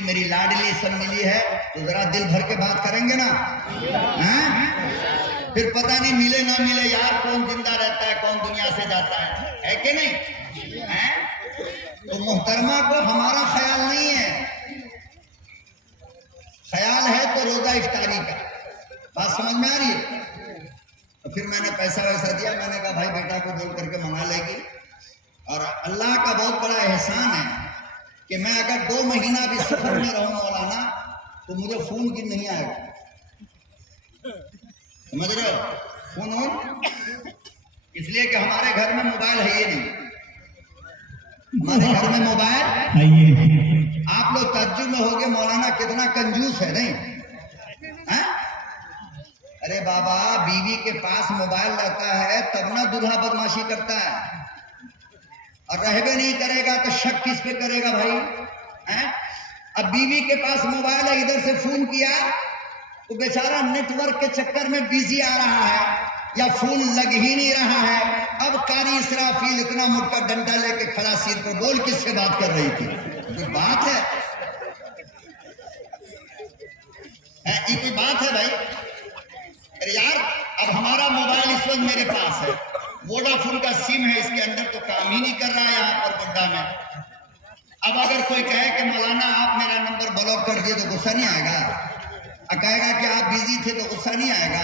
मेरी लाडली सब मिली है तो जरा दिल भर के बात करेंगे ना। हैं? फिर पता नहीं मिले ना मिले यार, कौन जिंदा रहता है कौन दुनिया से जाता है कि नहीं? हैं? तो मोहतरमा को हमारा ख्याल नहीं है, ख्याल है तो रोजा इफ्तारी का। बात समझ में आ रही है? तो फिर मैंने पैसा वैसा दिया, मैंने कहा भाई बेटा को बोल करके मंगा लेगी। और अल्लाह का बहुत बड़ा एहसान है कि मैं अगर 2 महीना भी सफर में रहूं मौलाना तो मुझे फोन की नहीं आएगा। समझ रहे हो? फोन इसलिए कि हमारे घर में मोबाइल है ही नहीं, हमारे घर में मोबाइल है ही। आप लोग तज्जुब में होगे मौलाना कितना कंजूस है, नहीं है? अरे बाबा, बीवी के पास मोबाइल रहता है तब ना दूल्हा बदमाशी करता है, और रहबे नहीं करेगा तो शक किस पे करेगा भाई? हैं? अब बीवी के पास मोबाइल है, इधर से फोन किया तो बेचारा नेटवर्क के चक्कर में बिजी आ रहा है या फोन लग ही नहीं रहा है। अब कारी इसराफील इतना मोटा डंडा लेके खड़ा सिर पर, बोल किससे बात कर रही थी? कोई बात है? ये कोई बात है भाई? अरे यार, अब हमारा मोबाइल इस वक्त मेरे पास है, वोडाफोन का सिम है, इसके अंदर तो काम ही नहीं कर रहा है यहाँ पर गोड्डा में। अब अगर कोई कहे कि मौलाना आप मेरा नंबर ब्लॉक कर दिए तो गुस्सा नहीं आएगा? कहेगा कि आप बिजी थे तो गुस्सा नहीं आएगा?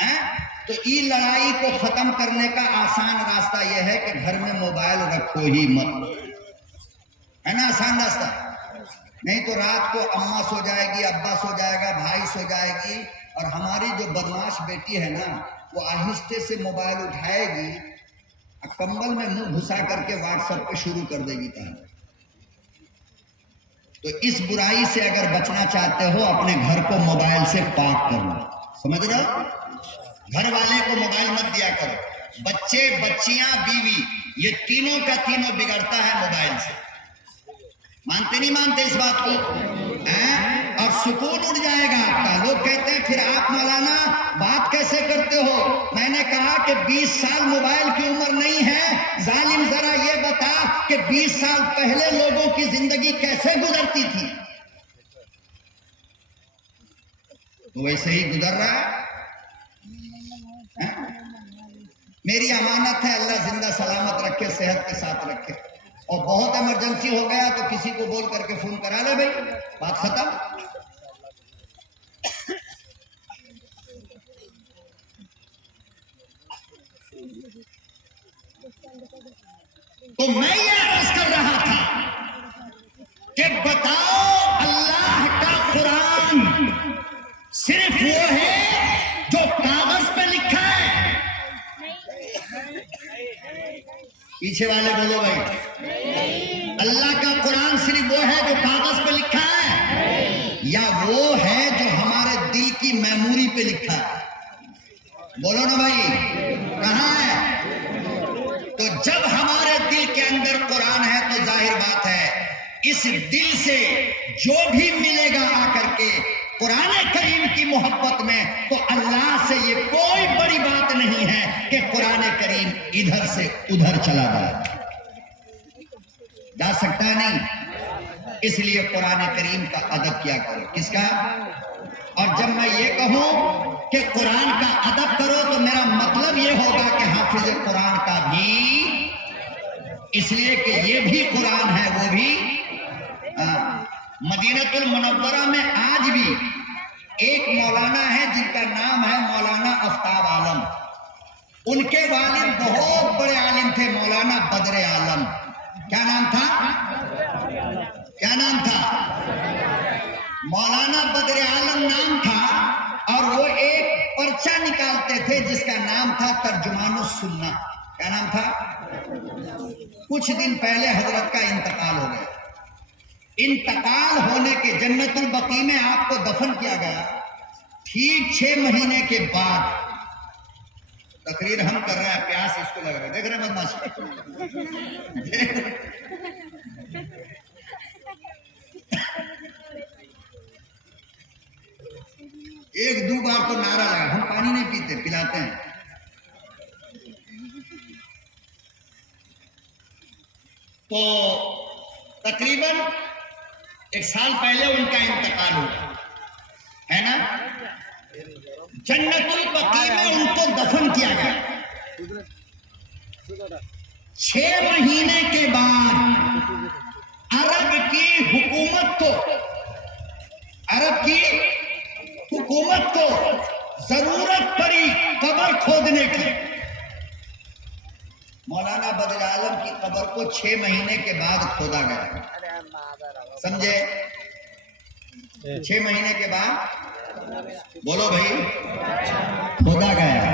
हैं? तो ये लड़ाई को खत्म करने का आसान रास्ता यह है कि घर में मोबाइल रखो ही मत, है ना? आसान रास्ता। नहीं तो रात को अम्मा सो जाएगी, अब्बा सो जाएगा, भाई सो जाएगी, और हमारी जो बदमाश बेटी है ना वो आहिस्ते से मोबाइल उठाएगी, कंबल में मुंह घुसा करके व्हाट्सएप पे शुरू कर देगी कहानी। तो इस बुराई से अगर बचना चाहते हो अपने घर को मोबाइल से पाक कर लो। समझ रहे हो? घर वाले को मोबाइल मत दिया करो। बच्चे, बच्चियां, बीवी, ये तीनों का तीनों बिगड़ता है मोबाइल से। मानते नहीं मानते इस बात को? और सुकून उड़ जाएगा आपका। लोग कहते हैं फिर आप मौलाना बात कैसे करते हो? मैंने कहा कि 20 साल मोबाइल की उम्र नहीं है जालिम, जरा ये बता कि 20 साल पहले लोगों की जिंदगी कैसे गुजरती थी? तो वैसे ही गुजर रहा है। मेरी अमानत है, अल्लाह जिंदा सलामत रखे, सेहत के साथ रखे। और बहुत इमरजेंसी हो गया तो किसी को बोल करके फोन करा ले भाई, बात खत्म। तो मैं ये अर्ज कर रहा था कि बताओ, अल्लाह का कुरान सिर्फ वो है जो कागज पे लिखा है? पीछे वाले बोलो भाई, अल्लाह का कुरान सिर्फ वो है जो कागज पे लिखा है या वो है जो हमारे दिल की मेमोरी पे लिखा है? बोलो ना भाई, कहां है? तो जब हमारे दिल के अंदर कुरान है तो जाहिर बात है इस दिल से जो भी मिलेगा आकर के कुरान करीम की मोहब्बत में, तो अल्लाह से ये कोई बड़ी बात नहीं है कि कुरान करीम इधर से उधर चला जाए, जा सकता नहीं। इसलिए कुरान करीम का अदब किया करो। किसका? और जब मैं ये कहूं कि कुरान का अदब करो तो मेरा मतलब ये होगा कि हाफिज कुरान का भी, इसलिए कि ये भी कुरान है, वो भी। मदीनतुल मुनव्वरा में आज भी एक मौलाना है जिनका नाम है मौलाना आफ्ताब आलम। उनके वालिद बहुत बड़े आलिम थे, मौलाना बदर आलम। क्या नाम था? क्या नाम था? मौलाना बदर आलम नाम था। और वो एक पर्चा निकालते थे जिसका नाम था तर्जुमानुस सुन्ना। क्या नाम था? कुछ दिन पहले हजरत का इंतकाल हो गया। इंतकाल होने के जन्नतुल बकी में आपको दफन किया गया। ठीक 6 महीने के बाद तकरीर हम कर रहे हैं, प्यास इसको लग रहा है, देख रहे हैं बदमाशी। एक दो बार तो नारा लगा, हम पानी नहीं पीते, पिलाते हैं। तो तकरीबन 1 साल पहले उनका इंतकाल हुआ है ना। जन्नतुल बकी में उनको दफन किया गया। 6 महीने के बाद अरब की हुकूमत को जरूरत पड़ी कब्र खोदने की। मौलाना बदर आलम की कब्र को 6 महीने के बाद खोदा गया, समझे? 6 महीने के बाद, बोलो भाई, खोदा गया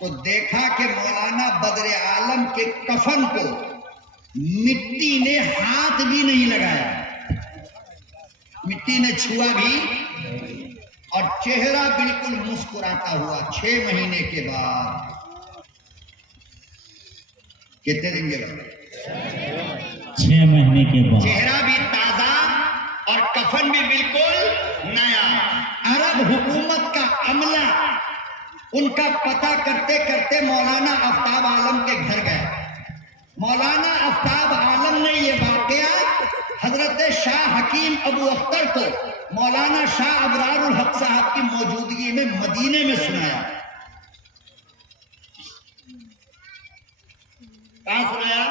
तो देखा कि मौलाना बदर आलम के कफन को मिट्टी ने हाथ भी नहीं लगाया, मिट्टी ने छुआ भी, और चेहरा बिल्कुल मुस्कुराता हुआ 6 महीने के बाद। कितने दिन के बाद? 6 महीने के बाद। चेहरा भी ताजा और कफन भी बिल्कुल नया। अरब हुकूमत का अमला उनका पता करते करते मौलाना आफ्ताब आलम के घर गया। मौलाना आफ्ताब आलम ने यह वाकया हजरत शाह हकीम अबू अख्तर को मौलाना शाह अबरारुल हक साहब की मौजूदगी में मदीने में सुनाया। कहां सुनाया?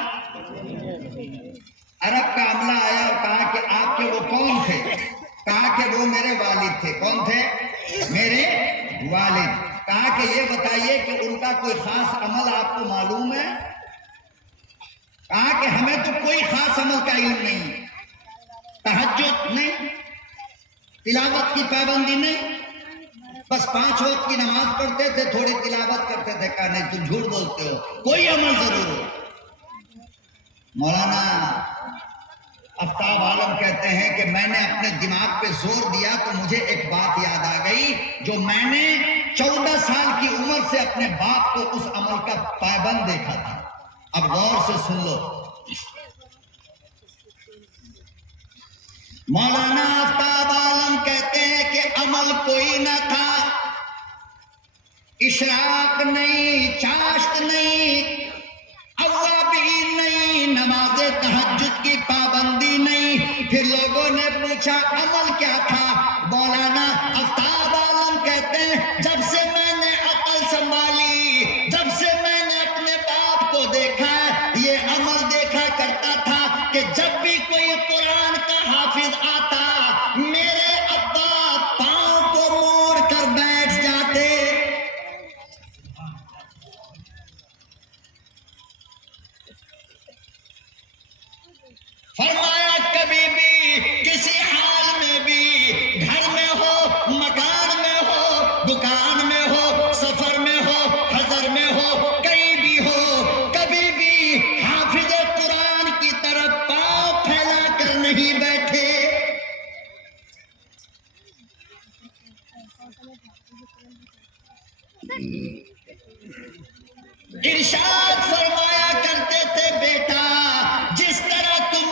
अरब का अमला आया और कहा कि आपके वो कौन थे? कहा कि वो मेरे वालिद थे। कौन थे? मेरे वालिद। कहा कि ये बताइए कि उनका कोई खास अमल आपको मालूम है? कहा कि हमें तो कोई खास अमल का इल्म नहीं, तहज्जुद नहीं, तिलावत की पाबंदी नहीं, बस 5 वक्त की नमाज पढ़ते थे, थोड़ी तिलावत करते थे। कहा नहीं, तुम झूठ बोलते हो, कोई अमल जरूर हो। मौलाना आफ्ताब आलम कहते हैं कि मैंने अपने दिमाग पे जोर दिया तो मुझे एक बात याद आ गई जो मैंने 14 साल की उम्र से अपने बाप को उस अमल का पाबंद देखा था। अब गौर से सुन लो। मौलाना आफ्ताब आलम कहते हैं कि अमल कोई न था, इशराक नहीं, चाश्त नहीं, अव्वाबीन नहीं, नमाज़े तहज्जुद की पाबंदी नहीं। फिर लोगों ने पूछा अमल क्या था? मौलाना आफ्ताब आलम कहते हैं जब से मैंने अकल संभाली, जब से मैंने अपने बाप को देखा, ये अमल देखा करता था कि जब भी कोई कुरान का हाफिज आता, मेरे अब्बा पांव को मोड़ कर बैठ जाते। फरमाया कभी भी किसी हाल में भी, घर में हो, मकान में हो, दुकान में हो, सफर में हो, हजर में हो, कहीं भी हो, कभी भी हाफिज कुरान की तरफ पांव फैला कर नहीं बैठे। इरशाद फरमाया करते थे, बेटा जिस तरह तुम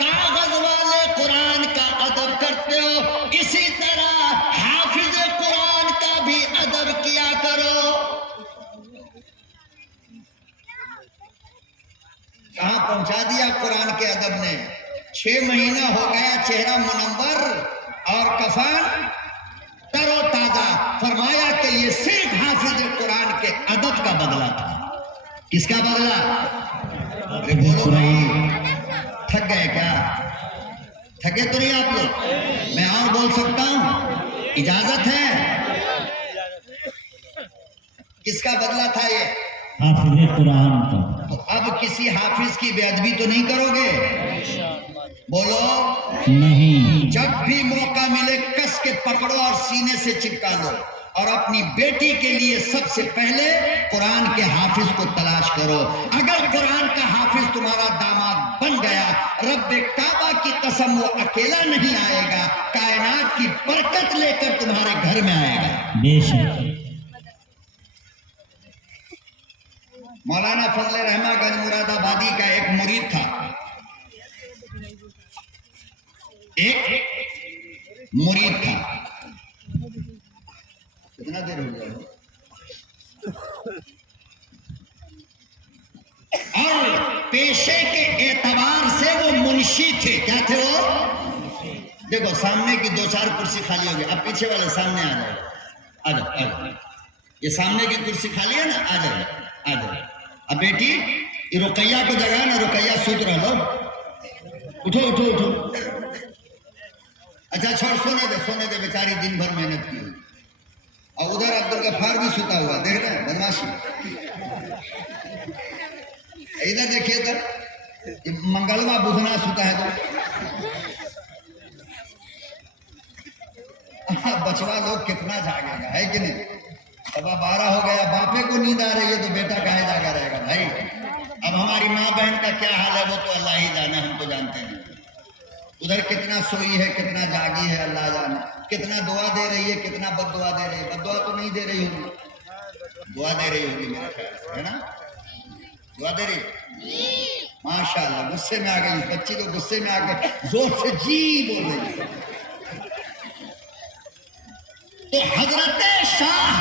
कागज वाले कुरान का अदब करते हो, इसी तरह हाफिज कुरान का भी अदब किया करो। कहां पहुंचा दिया कुरान के अदब ने? 6 महीना हो गया, चेहरा मुनव्वर और कफन तरोताजा। फरमाया कि ये सिर्फ हाफिज कुरान के अदब का बदला था। किसका बदला? अरे बोलो भाई, थक गए क्या? थके तो नहीं आप लोग? मैं और बोल सकता हूं? इजाजत है? किसका बदला था ये? हाफिज कुरान का। तो अब किसी हाफिज की बेअदबी तो नहीं करोगे? बोलो नहीं। जब भी मौका मिले कस के पकड़ो और सीने से चिपका लो, और अपनी बेटी के लिए सबसे पहले कुरान के हाफिज को तलाश करो। अगर कुरान का हाफिज तुम्हारा दामाद बन गया, रब्बे काबा की कसम वो अकेला नहीं आएगा, कायनात की बरकत लेकर तुम्हारे घर में आएगा। बेशक। मौलाना फजल रहमान गंज मुरादाबादी का एक मुरीद था, एक मुरीद था। कितना देर हो गया? और पेशे के एतबार से वो मुंशी थे। क्या थे वो? देखो सामने की 2-4 कुर्सी खाली हो गई, अब पीछे वाले सामने आ जाओ, आ जाओ, आ जाओ। ये सामने की कुर्सी खाली है ना, आ जाओ, आ जाओ। अब बेटी ये रुकैया को जगह ना, रुकैया सूत रह लो, उठो उठो उठो। अच्छा छोड़, सोने दे, बेचारी दिन भर मेहनत की। और उधर अब्दुल गफ्फार भी सूता हुआ, देख रहे हैं बदमाशी। इधर देखिए, इधर मंगलवा बुधना सूता है तो बचवा लोग कितना जागेगा, है कि नहीं? 12:15 हो गया, बापे को नींद आ रही है तो बेटा काहे जागा रहेगा भाई। अब हमारी माँ बहन का क्या हाल है वो तो अल्लाह ही जाने, हम तो जानते नहीं। उधर कितना सोई है, कितना जागी है, अल्लाह जाने। कितना दुआ दे रही है, कितना बद्दुआ दे रही है। बद्दुआ तो नहीं दे रही होगी, दुआ दे रही होगी मेरे ख्याल से, है ना? दुआ दे रही, माशाल्लाह। गुस्से में आ गई बच्ची, तो गुस्से में आके जोर से जी बोल रही है। तो हजरत शाह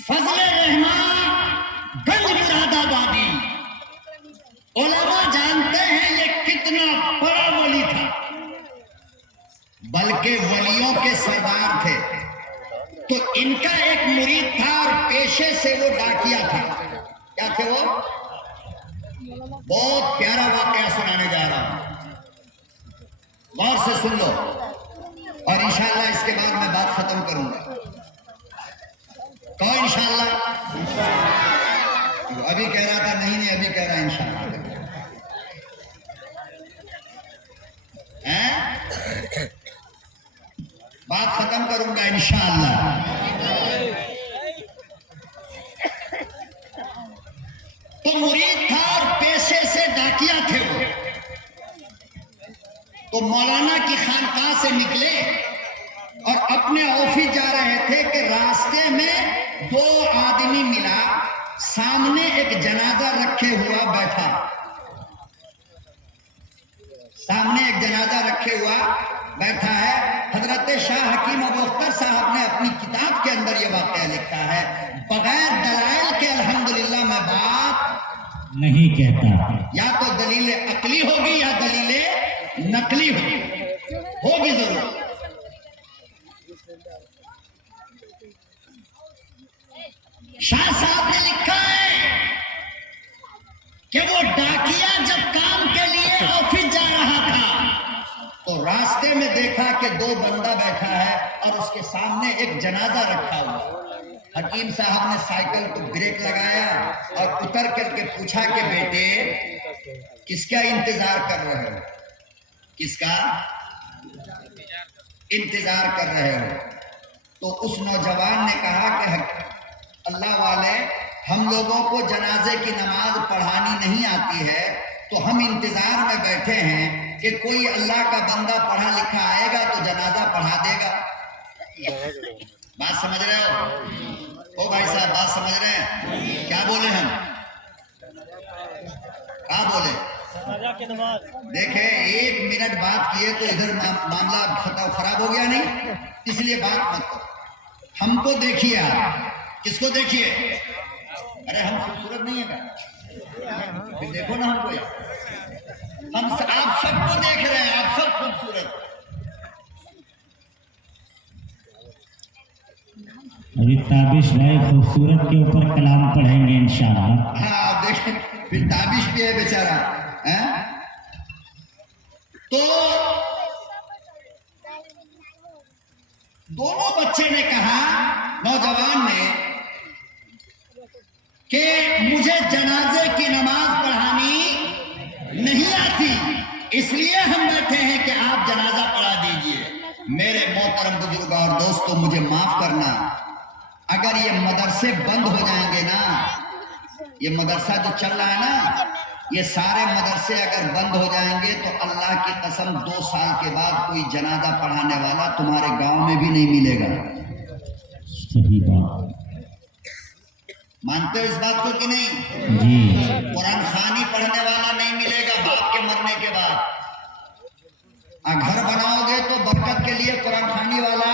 फजल रहमान गंज मुरादाबादी, उलमा जानते हैं ये कितना बड़ा वली था, बल्कि वलियों के सरदार थे। तो इनका एक मुरीद था और पेशे से वो डाकिया था। क्या थे वो? बहुत प्यारा वाकया सुनाने जा रहा हूं, गौर से सुन लो और इंशाअल्लाह इसके बाद मैं बात खत्म करूंगा। कहो इंशाअल्लाह। अभी कह रहा था नहीं, अभी कह रहा है इंशाअल्लाह। बात खत्म करूंगा इंशाअल्लाह। तो मुरीद था और पेशे से डाकिया थे वो। तो मौलाना की खानकाह से निकले और अपने ऑफिस जा रहे थे कि रास्ते में 2 आदमी मिला, सामने एक जनाजा रखे हुआ बैठा, सामने एक जनाजा रखे हुआ बैठा है। हजरत शाह हकीम अबू अख्तर साहब ने अपनी किताब के अंदर यह वाकया लिखा है, बगैर दलाइल के अल्हम्दुलिल्लाह मैं बात नहीं कहता। या तो दलील अकली होगी या दलील नकली होगी जरूर। शाह साहब ने लिखा है कि वो डाकिया जब काम के लिए ऑफिस जा रहा था तो रास्ते में देखा कि 2 बंदा बैठा है और उसके सामने एक जनाजा रखा हुआ। हकीम साहब ने साइकिल को ब्रेक लगाया और उतर करके पूछा कि बेटे किसका इंतजार कर रहे हो, किसका इंतजार कर रहे हो? तो उस नौजवान ने कहा कि अल्लाह वाले, हम लोगों को जनाजे की नमाज पढ़ानी नहीं आती है, तो हम इंतजार में बैठे हैं कि कोई अल्लाह का बंदा पढ़ा लिखा आएगा तो जनाजा पढ़ा देगा। बात समझ रहे हो? ओ भाई साहब बात समझ रहे हैं? क्या बोले हम? क्या बोले? देखे 1 मिनट बात किए तो इधर मामला खराब हो गया नहीं, इसलिए बात मत करो। हमको देखिए, आप किसको देखिए? अरे हम खूबसूरत नहीं है क्या? फिर देखो ना हमको यार, हम आप सबको देख रहे हैं, आप सब खूबसूरत। अभी ताबिश भाई खूबसूरत के ऊपर कलाम पढ़ेंगे इंशाअल्लाह। हाँ देख, फिर ताबिश भी है बेचारा है? तो दोनों बच्चे ने कहा, नौजवान ने, कि मुझे जनाजे की नमाज पढ़ानी नहीं आती, इसलिए हम बैठे हैं कि आप जनाजा पढ़ा दीजिए। मेरे मोहतरम बुजुर्ग और दोस्तों, मुझे माफ करना, अगर ये मदरसे बंद हो जाएंगे ना, ये मदरसा जो चल रहा है ना, ये सारे मदरसे अगर बंद हो जाएंगे तो अल्लाह की कसम 2 साल के बाद कोई जनाजा पढ़ाने वाला तुम्हारे गांव में भी नहीं मिलेगा। सही बात। मानते हो इस बात को कि नहीं? जी। कुरान खानी पढ़ने वाला नहीं मिलेगा बाप के मरने के बाद। घर बनाओगे तो बरकत के लिए कुरान खानी वाला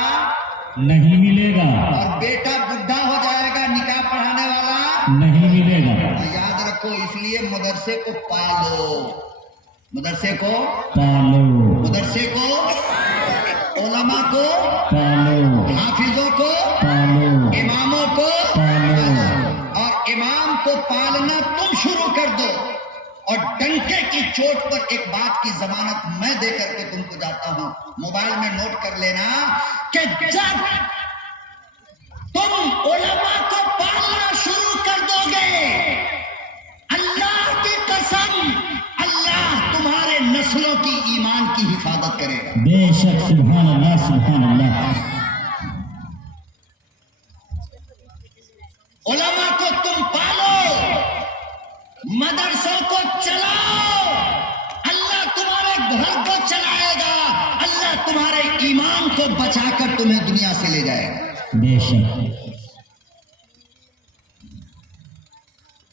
नहीं मिलेगा, और बेटा बुढ़ा हो जाएगा निकाह पढ़ाने वाला नहीं मिलेगा। याद रखो, इसलिए मदरसे को पालो। मदरसे को, पालो, मदरसे को, उलमा को, पालो, हाफिजों को, पालो, इमामों को पालो। और इमाम को पालना तुम शुरू कर दो। और डंके की चोट पर एक बात की जमानत मैं दे करके तुमको जाता हूं, मोबाइल में नोट कर लेना कि जब तुम उलमा को पालना शुरू कर दोगे, अल्लाह की कसम, अल्लाह तुम्हारे नस्लों की ईमान की हिफाजत करेगा। बेशक, सुभान अल्लाह, सुभान अल्लाह। उलमा को तुम पालो, मदरसों को चलाओ, अल्लाह तुम्हारे घर को चलाएगा, अल्लाह तुम्हारे ईमान को बचाकर तुम्हें दुनिया से ले जाएगा। बेशक,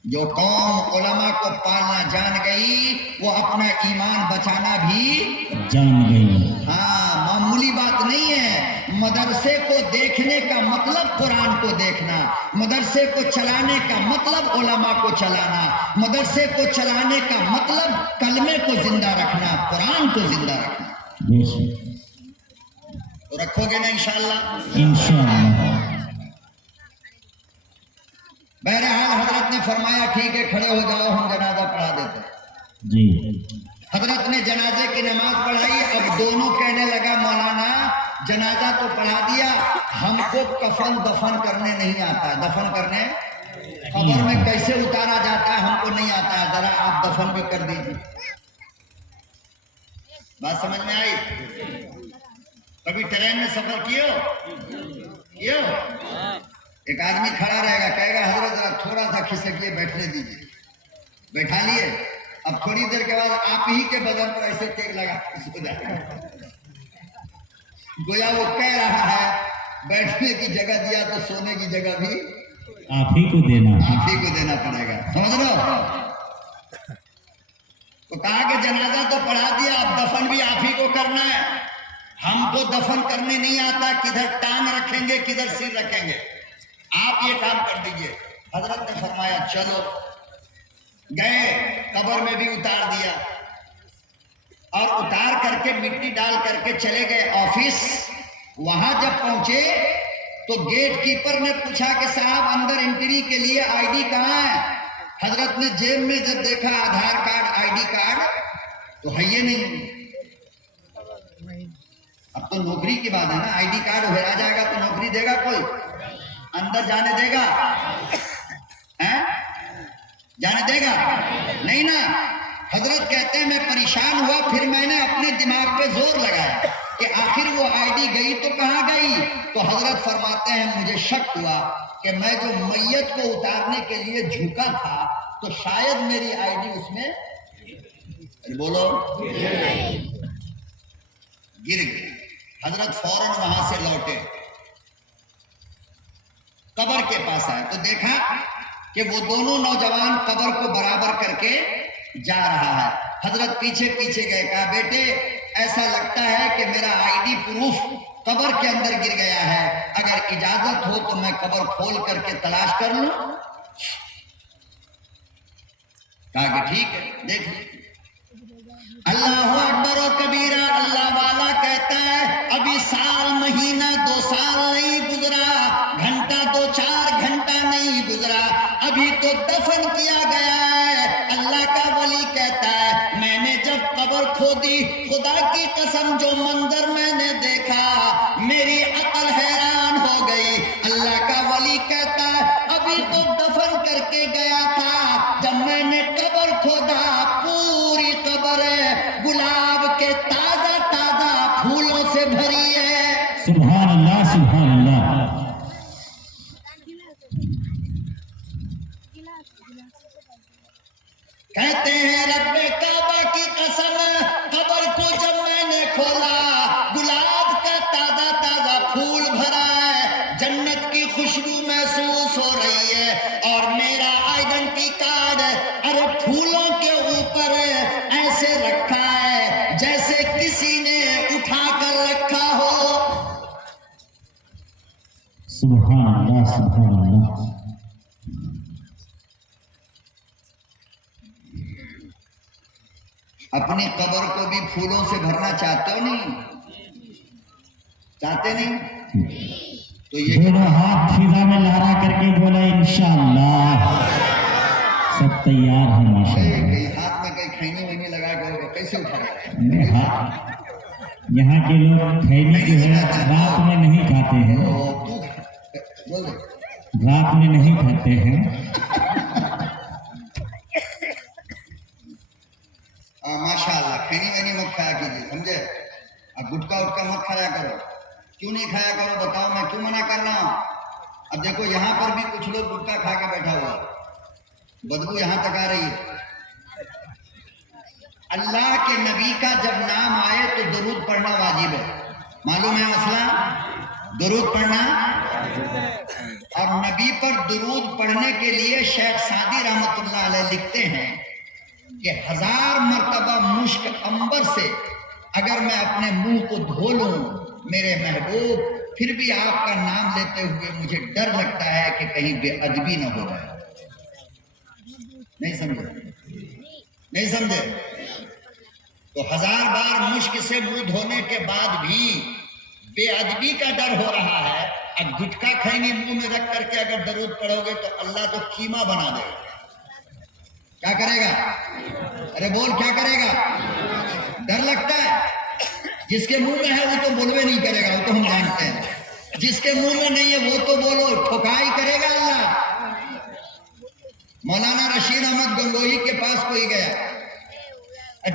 जो कौम उलमा को पालना जान गई वो अपना ईमान बचाना भी जान गई। हाँ, मामूली बात नहीं है। मदरसे को देखने का मतलब कुरान को देखना, मदरसे को चलाने का मतलब उलमा को चलाना, मदरसे को चलाने का मतलब कलमे को जिंदा रखना, कुरान को जिंदा रखना। बेशक, तो रखोगे ना इंशाअल्लाह? इंशाअल्लाह। बहरहाल हजरत ने फरमाया ठीक है खड़े हो जाओ, हम जनाजा पढ़ा देते हैं। जी, हजरत ने जनाजे की नमाज पढ़ाई। अब दोनों कहने लगा मौलाना जनाजा तो पढ़ा दिया, हमको कफन दफन करने नहीं आता। दफन करने कब्र में कैसे उतारा जाता है हमको नहीं आता, जरा आप दफन भी कर दीजिए। बात समझ में आई? कभी ट्रेन में सफर कियो? एक आदमी खड़ा रहेगा, कहेगा हजरत जरा थोड़ा सा खिसकिए, बैठने दीजिए। बैठा लिए, अब थोड़ी देर के बाद आप ही के बदन पर ऐसे टेक लगा सो जाएगा। गोया वो कह रहा है बैठने की जगह दिया तो सोने की जगह भी आप ही को देना। आप ही को देना पड़ेगा। समझ लो? तो कहा कि जनाजा तो पढ़ा दिया, अब दफन भी आप ही को करना है। हमको दफन करने नहीं आता, किधर टांग रखेंगे किधर सिर रखेंगे, आप ये काम कर दीजिए। हजरत ने फरमाया चलो। गए, कब्र में भी उतार दिया और उतार करके मिट्टी डाल करके चले गए ऑफिस। वहां जब पहुंचे तो गेट कीपर ने पूछा कि साहब अंदर एंट्री के लिए आईडी कहाँ है? हजरत ने जेब में जब देखा आधार कार्ड आईडी कार्ड तो है ये नहीं। अब तो नौकरी की बात है ना, आईडी कार्ड हेरा जाएगा तो नौकरी देगा कोई? अंदर जाने देगा? हैं? जाने देगा? नहीं ना। हजरत कहते हैं मैं परेशान हुआ, फिर मैंने अपने दिमाग पे जोर लगाया कि आखिर वो आईडी गई तो कहाँ गई। तो हजरत फरमाते हैं मुझे शक हुआ कि मैं जो मैयत को उतारने के लिए झुका था तो शायद मेरी आईडी उसमें, बोलो, गिर गई। हजरत फौरन वहां से लौटे, कब्र के पास आए तो देखा कि वो दोनों नौजवान कब्र को बराबर करके जा रहा है। हजरत पीछे पीछे गए, कहा बेटे ऐसा लगता है कि मेरा आईडी प्रूफ कब्र के अंदर गिर गया है, अगर इजाजत हो तो मैं कब्र खोल करके तलाश कर लूं। कहा कि ठीक है देख लीजिए। अल्लाह अकबर और कबीरा। अल्लाह वाला कहता है अभी साल महीना 2 साल नहीं गुजरा, घंटा 2-4 घंटा नहीं गुजरा, अभी तो दफन किया गया है। अल्लाह का वली कहता है मैंने जब कब्र खोदी, खुदा की कसम जो मंजर मैंने देखा मेरी अकल हैरान हो गई। अल्लाह का वली कहता है अभी तो दफन करके गया था, जब मैंने कब्र खोदा पूरी कब्र गुलाब के ताजा ताजा फूलों से भरी है। सुभान अल्लाह, सुभान अल्लाह। कहते हैं रब्बे काबा की कसम, कब्र को जब मैंने खोला गुलाब का ताजा ताजा फूल भरा है, जन्नत की खुशबू महसूस हो रही है और मेरा आइडेंटिटी कार्ड अरे फूलों के ऊपर ऐसे रखा है जैसे किसी ने उठा कर रखा हो। सुभान अल्लाह, सुभान अल्लाह। अपनी कब्र को भी फूलों से भरना चाहते हो नहीं? चाहते नहीं? तो ये दोनों हाथ फिजा में लहरा करके बोला इंशाअल्लाह, सब तैयार हैं माशाअल्लाह। कहीं हाथ में कहीं खैनी वैनी लगा के होगा, कैसे उठाएगा? यहाँ के लोग खैनी जो है रात में नहीं खाते हैं, तू बोल दे। रात में नहीं खाते हैं। माशाअल्लाह, खैनी वैनी मत खाया कीजिए, समझे? अब गुटखा उटका मत खाया करो। क्यों नहीं खाया करो बताओ, मैं क्यों मना कर रहा हूँ? अब देखो यहाँ पर भी कुछ लोग गुटखा खा के बैठा हुआ, बदबू यहाँ तक आ रही है। अल्लाह के नबी का जब नाम आए तो दुरूद पढ़ना वाजिब है, मालूम है मसला? दुरूद पढ़ना, और नबी पर दुरूद पढ़ने के लिए शेख सादी रहमतुल्लाह अलैह लिखते हैं कि 1000 मर्तबा मुश्क अंबर से अगर मैं अपने मुंह को धो लूं मेरे महबूब, फिर भी आपका नाम लेते हुए मुझे डर लगता है कि कहीं बेअदबी न हो जाए। नहीं समझे? नहीं समझे? तो 1000 बार मुश्क से मुंह धोने के बाद भी बेअदबी का डर हो रहा है। अब गुटखा खैनी मुंह में रख करके अगर दरूद पढ़ोगे तो अल्लाह तो कीमा बना देगा। क्या करेगा? अरे बोल, क्या करेगा? डर लगता है? जिसके मुंह में है वो तो बोलवे नहीं करेगा, वो तो हम जानते हैं। जिसके मुंह में नहीं है वो तो बोलो, ठोकाई करेगा अल्लाह। मौलाना रशीद अहमद गंगोही के पास कोई गया,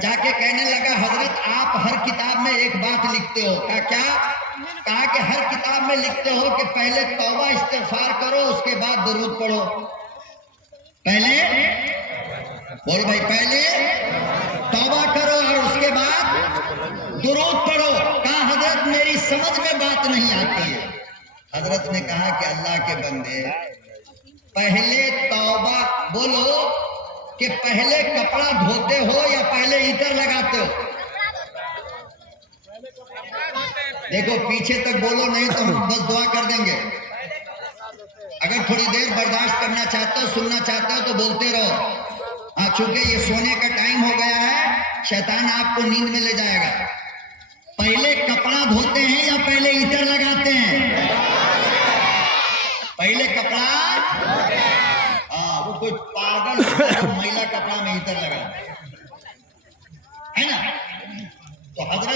जाके कहने लगा हजरत आप हर किताब में एक बात लिखते हो। क्या? कहा कि हर किताब में लिखते हो कि पहले तौबा इस्तिग़फ़ार करो उसके बाद दरूद पढ़ो। पहले बोल भाई, पहले तौबा करो और उसके बाद दुरूद पढ़ो। कहा हजरत मेरी समझ में बात नहीं आती है। हजरत ने कहा कि अल्लाह के बंदे, पहले तौबा बोलो कि पहले कपड़ा धोते हो या पहले इतर लगाते हो? देखो पीछे तक बोलो, नहीं तो हम बस दुआ कर देंगे। अगर थोड़ी देर बर्दाश्त करना चाहते हो, सुनना चाहते हो तो बोलते रहो। हाँ, चूंकि ये सोने का टाइम हो गया है, शैतान आपको नींद में ले जाएगा। पहले कपड़ा धोते हैं या पहले इतर लगाते हैं? पहले कपड़ा। हाँ, वो कोई पागल महिला कपड़ा में इतर लगा है ना? तो हजरत